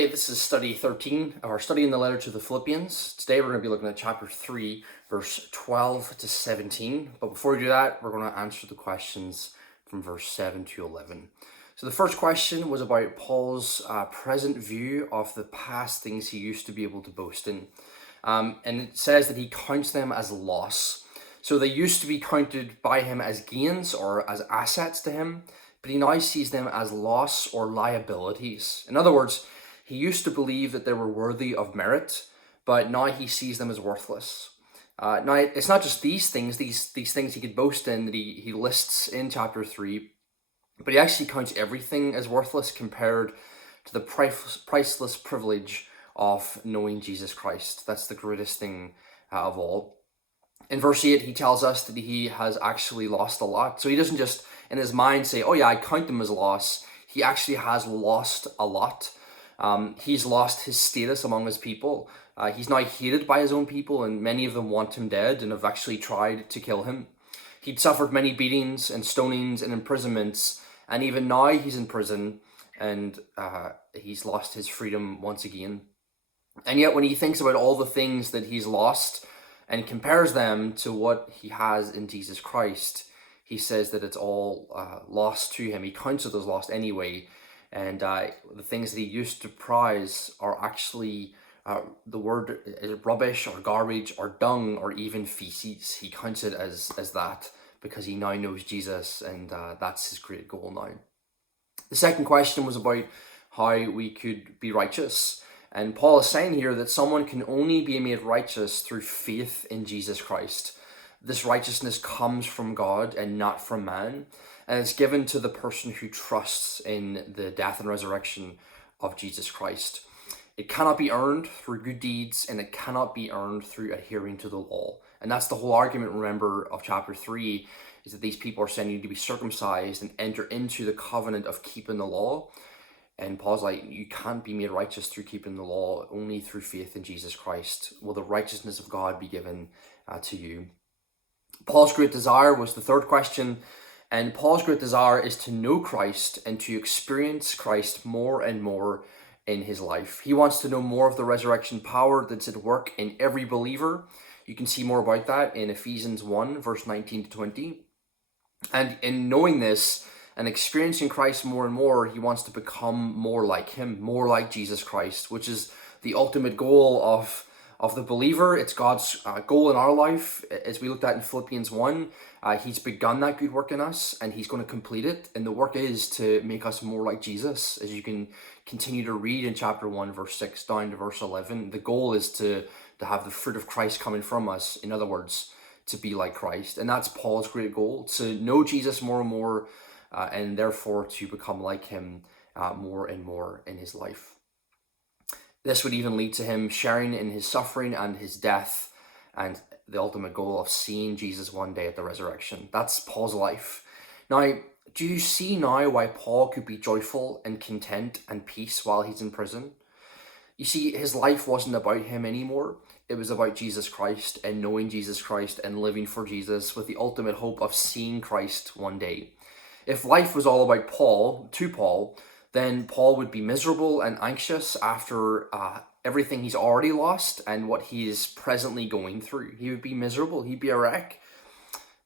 Hey, this is study 13 of our study in the letter to the Philippians. Today we're going to be looking at chapter 3, verse 12 to 17. But before we do that, we're going to answer the questions from verse 7 to 11. So the first question was about Paul's present view of the past things he used to be able to boast in. And it says that he counts them as loss. So they used to be counted by him as gains or as assets to him, but he now sees them as loss or liabilities. In other words, he used to believe that they were worthy of merit, but now he sees them as worthless. Now, it's not just these things he could boast in that he lists in chapter 3, but he actually counts everything as worthless compared to the priceless privilege of knowing Jesus Christ. That's the greatest thing of all. In verse 8, he tells us that he has actually lost a lot. So he doesn't just in his mind say, oh yeah, I count them as loss. He actually has lost a lot. He's lost his status among his people. He's now hated by his own people, and many of them want him dead and have actually tried to kill him. He'd suffered many beatings and stonings and imprisonments, and even now he's in prison, and he's lost his freedom once again. And yet when he thinks about all the things that he's lost and compares them to what he has in Jesus Christ, he says that it's all lost to him. He counts it as lost anyway. And the things that he used to prize are actually, the word is rubbish or garbage or dung or even faeces. He counts it as that because he now knows Jesus, and that's his great goal now. The second question was about how we could be righteous. And Paul is saying here that someone can only be made righteous through faith in Jesus Christ. This righteousness comes from God and not from man. And it's given to the person who trusts in the death and resurrection of Jesus Christ. It cannot be earned through good deeds, and it cannot be earned through adhering to the law. And that's the whole argument, remember, of chapter 3, is that these people are saying you need to be circumcised and enter into the covenant of keeping the law. And Paul's like, you can't be made righteous through keeping the law, only through faith in Jesus Christ will the righteousness of God be given to you. Paul's great desire was the third question. And Paul's great desire is to know Christ and to experience Christ more and more in his life. He wants to know more of the resurrection power that's at work in every believer. You can see more about that in Ephesians 1, verse 19 to 20. And in knowing this and experiencing Christ more and more, he wants to become more like him, more like Jesus Christ, which is the ultimate goal of the believer. It's God's goal in our life. As we looked at in Philippians 1, he's begun that good work in us, and he's going to complete it. And the work is to make us more like Jesus. As you can continue to read in chapter 1, verse 6 down to verse 11, the goal is to have the fruit of Christ coming from us. In other words, to be like Christ. And that's Paul's great goal, to know Jesus more and more, and therefore to become like him more and more in his life. This would even lead to him sharing in his suffering and his death, and the ultimate goal of seeing Jesus one day at the resurrection. That's Paul's life. Now, do you see now why Paul could be joyful and content and peace while he's in prison? You see, his life wasn't about him anymore. It was about Jesus Christ and knowing Jesus Christ and living for Jesus with the ultimate hope of seeing Christ one day. If life was all about Paul, then Paul would be miserable and anxious after everything he's already lost and what he is presently going through. He would be miserable. He'd be a wreck.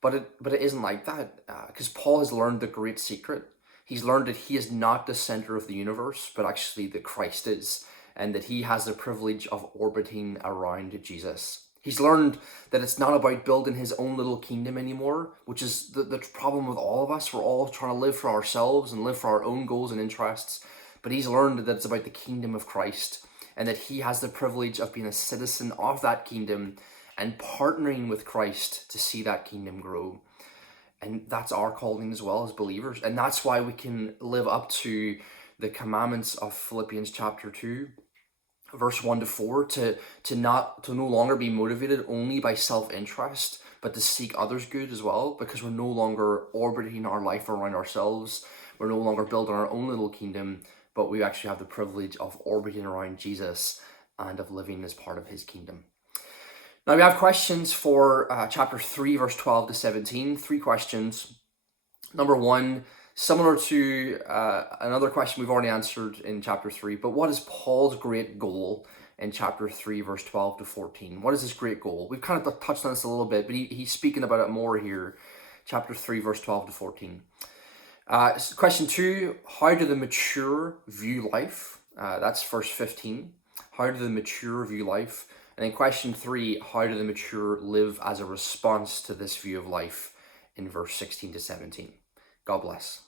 But it isn't like that, because Paul has learned the great secret. He's learned that he is not the center of the universe, but actually that Christ is, and that he has the privilege of orbiting around Jesus. He's learned that it's not about building his own little kingdom anymore, which is the problem with all of us. We're all trying to live for ourselves and live for our own goals and interests. But he's learned that it's about the kingdom of Christ, and that he has the privilege of being a citizen of that kingdom and partnering with Christ to see that kingdom grow. And that's our calling as well as believers. And that's why we can live up to the commandments of Philippians chapter 2. Verse 1 to 4, to no longer be motivated only by self-interest, but to seek others' good as well, because we're no longer orbiting our life around ourselves. We're no longer building our own little kingdom, but we actually have the privilege of orbiting around Jesus and of living as part of his kingdom. Now we have questions for chapter 3, verse 12 to 17. 3 questions. Number 1, Similar to another question we've already answered in chapter 3, but what is Paul's great goal in chapter 3, verse 12 to 14? What is his great goal? We've kind of touched on this a little bit, but he's speaking about it more here, chapter 3, verse 12 to 14. Question 2, how do the mature view life? That's verse 15. How do the mature view life? And then question 3, how do the mature live as a response to this view of life in verse 16 to 17? God bless.